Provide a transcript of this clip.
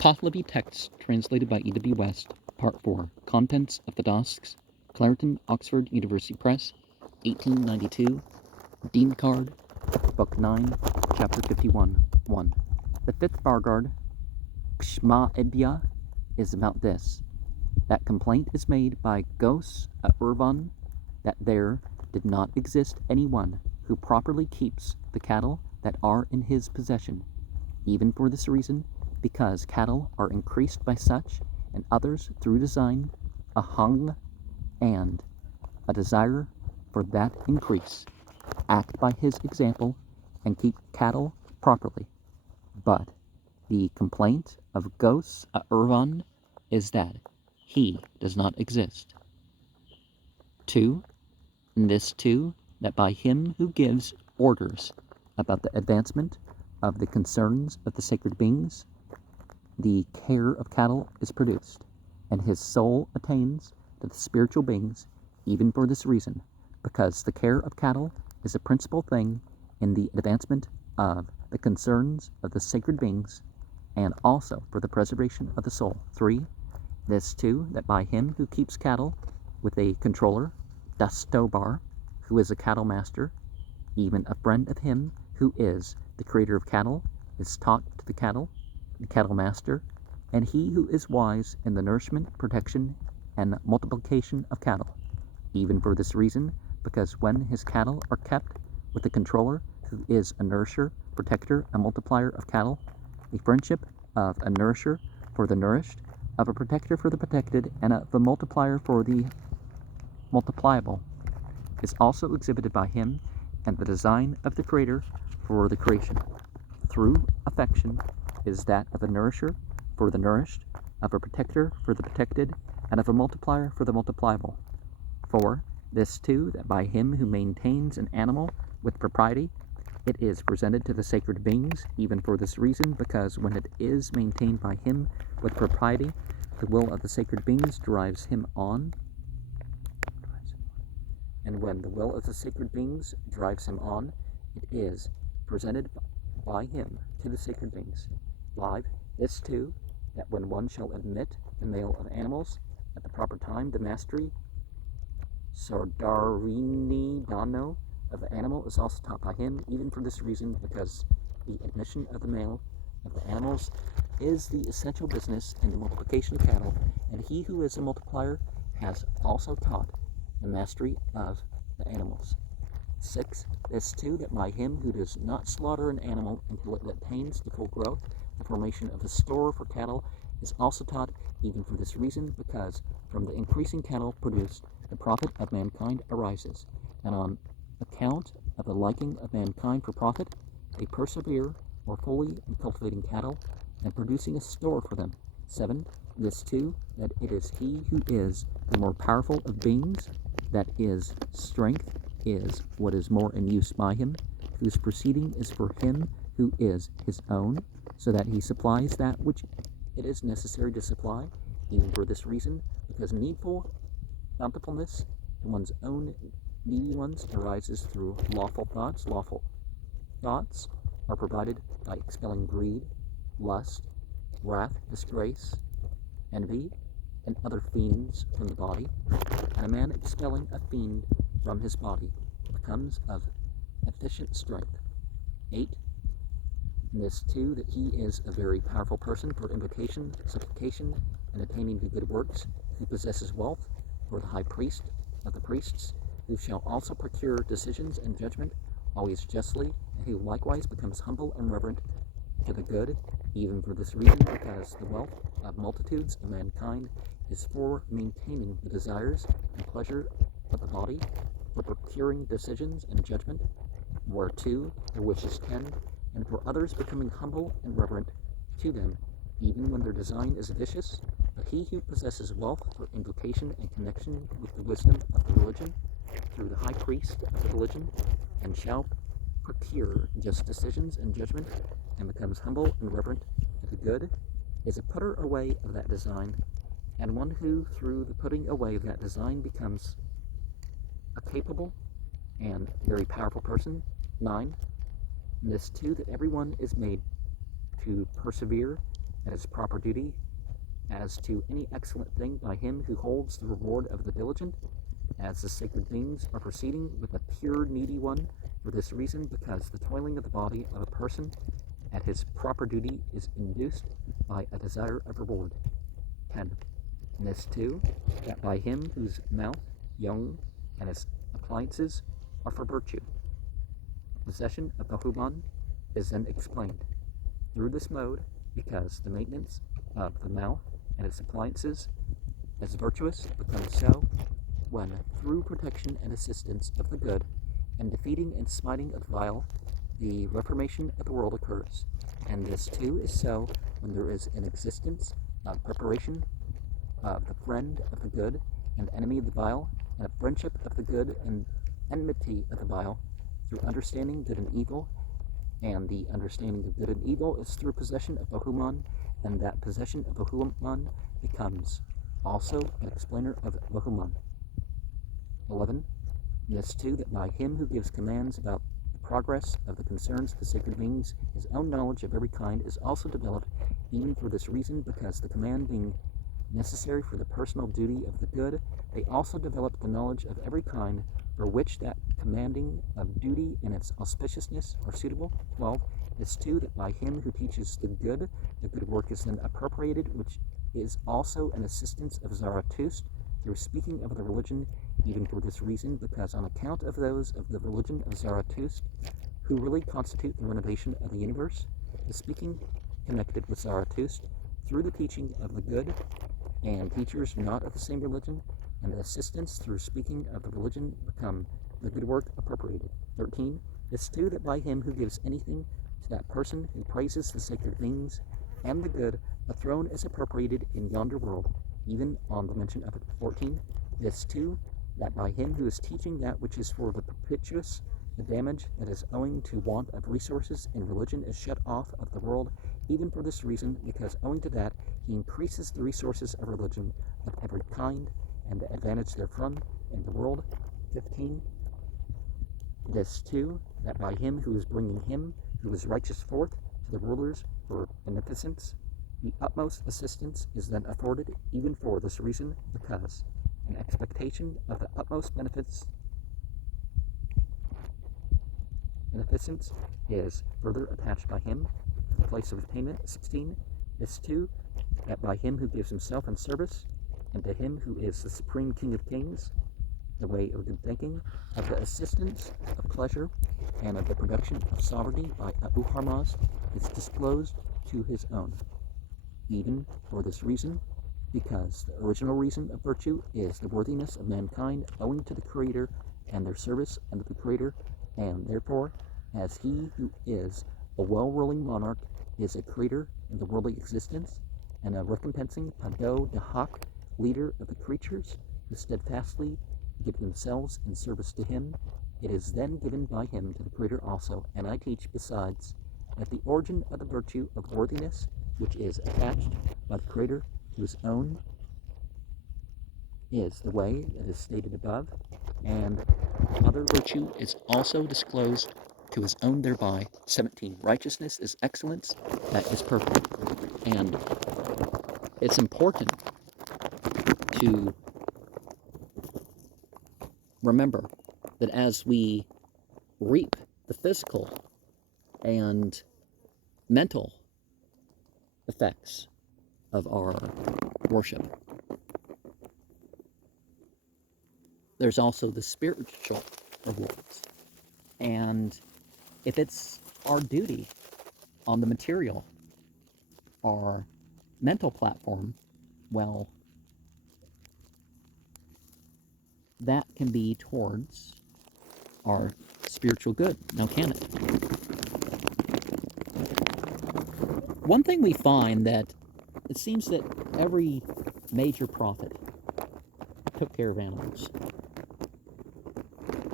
Pahlavi text translated by E.W. West, Part 4, Contents of the Nasks, Clarendon, Oxford University Press, 1892, Dinkard, Book 9, Chapter 51, 1. The fifth bargard, Kshma Ebya, is about this, that complaint is made by Gos Urvan, that there did not exist any one who properly keeps the cattle that are in his possession, even for this reason, because cattle are increased by such, and others through design, a hung, and a desire for that increase, act by his example, and keep cattle properly. But the complaint of Gos Urvan is that he does not exist. 2. This too, that by him who gives orders about the advancement of the concerns of the sacred beings, the care of cattle is produced, and his soul attains to the spiritual beings, even for this reason, because the care of cattle is a principal thing in the advancement of the concerns of the sacred beings, and also for the preservation of the soul. 3. This too, that by him who keeps cattle with a controller, Dastobar, who is a cattle master, even a friend of him who is the creator of cattle, is taught to the cattle master, and he who is wise in the nourishment, protection, and multiplication of cattle, even for this reason, because when his cattle are kept with the controller, who is a nourisher, protector, and multiplier of cattle, the friendship of a nourisher for the nourished, of a protector for the protected, and of a multiplier for the multipliable, is also exhibited by him, and the design of the creator for the creation, through affection, is that of a nourisher for the nourished, of a protector for the protected, and of a multiplier for the multipliable. 4. This too, that by him who maintains an animal with propriety, it is presented to the sacred beings, even for this reason, because when it is maintained by him with propriety, the will of the sacred beings drives him on, and when the will of the sacred beings drives him on, it is presented by him to the sacred beings. 5. This too, that when one shall admit the male of animals at the proper time, the mastery, Sardarini Dano, of the animal is also taught by him, even for this reason, because the admission of the male of the animals is the essential business in the multiplication of cattle, and he who is a multiplier has also taught the mastery of the animals. 6. This too, that by him who does not slaughter an animal until it attains the full growth, the formation of the store for cattle is also taught, even for this reason, because from the increasing cattle produced, the profit of mankind arises, and on account of the liking of mankind for profit, they persevere more fully in cultivating cattle and producing a store for them. 7. This too, that it is he who is the more powerful of beings, that is, strength is what is more in use by him, whose proceeding is for him who is his own, so that he supplies that which it is necessary to supply, even for this reason, because needful bountifulness in one's own needy ones arises through lawful thoughts. Lawful thoughts are provided by expelling greed, lust, wrath, disgrace, envy, and other fiends from the body, and a man expelling a fiend from his body becomes of efficient strength. 8. This too, that he is a very powerful person for invocation, supplication, and attaining to good works, who possesses wealth for the high priest of the priests, who shall also procure decisions and judgment always justly, and who likewise becomes humble and reverent to the good, even for this reason, because the wealth of multitudes of mankind is for maintaining the desires and pleasure of the body, for procuring decisions and judgment, whereto their wishes tend, and for others becoming humble and reverent to them, even when their design is vicious. But he who possesses wealth for invocation and connection with the wisdom of the religion, through the high priest of the religion, and shall procure just decisions and judgment, and becomes humble and reverent to the good, is a putter away of that design, and one who, through the putting away of that design, becomes a capable and very powerful person. 9. This too, that everyone is made to persevere at his proper duty, as to any excellent thing by him who holds the reward of the diligent, as the sacred things are proceeding with a pure needy one, for this reason, because the toiling of the body of a person at his proper duty is induced by a desire of reward. 10. And this too, that by him whose mouth, young, and his appliances are for virtue. Possession of the human is then explained through this mode, because the maintenance of the mouth and its appliances as virtuous becomes so when, through protection and assistance of the good, and defeating and smiting of the vile, the reformation of the world occurs. And this too is so when there is an existence of preparation of the friend of the good and enemy of the vile, and a friendship of the good and enmity of the vile, through understanding good and evil. And the understanding of good and evil is through possession of the human, and that possession of the human becomes also an explainer of the human. 11. This too, that by him who gives commands about the progress of the concerns of the sacred beings, his own knowledge of every kind is also developed, even for this reason, because the command being necessary for the personal duty of the good, they also develop the knowledge of every kind for which that commanding of duty and its auspiciousness are suitable. 12. This too, that by him who teaches the good work is then appropriated, which is also an assistance of Zarathustra through speaking of the religion, even for this reason, because on account of those of the religion of Zarathustra who really constitute the renovation of the universe, the speaking connected with Zarathustra through the teaching of the good, and teachers not of the same religion, and the assistants through speaking of the religion become the good work appropriated. 13. This too, that by him who gives anything to that person who praises the sacred things and the good, a throne is appropriated in yonder world, even on the mention of it. 14. This too, that by him who is teaching that which is for the propitious, the damage that is owing to want of resources in religion is shut off of the world, even for this reason, because owing to that he increases the resources of religion of every kind, and the advantage therefrom in the world. 15. This too, that by him who is bringing him who is righteous forth to the rulers for beneficence, the utmost assistance is then afforded, even for this reason, because an expectation of the utmost beneficence is further attached by him to the place of attainment. 16. This too, that by him who gives himself in service, and to him who is the supreme King of Kings, the way of good thinking, of the assistance of pleasure, and of the production of sovereignty by Abu Harmaz, is disclosed to his own. Even for this reason, because the original reason of virtue is the worthiness of mankind owing to the Creator and their service under the Creator, and therefore, as he who is a well-ruling monarch is a creator in the worldly existence, and a recompensing Pado Dahak, leader of the creatures, who steadfastly give themselves in service to him, it is then given by him to the Creator also. And I teach, besides, that the origin of the virtue of worthiness, which is attached by the Creator to his own, is the way that is stated above, and other virtue is also disclosed to his own thereby. 17. Righteousness is excellence that is perfect. And it's important to remember that as we reap the physical and mental effects of our worship, there's also the spiritual rewards. And if it's our duty on the material, our mental platform, well, that can be towards our spiritual good. Now, can it? One thing we find that it seems that every major prophet took care of animals.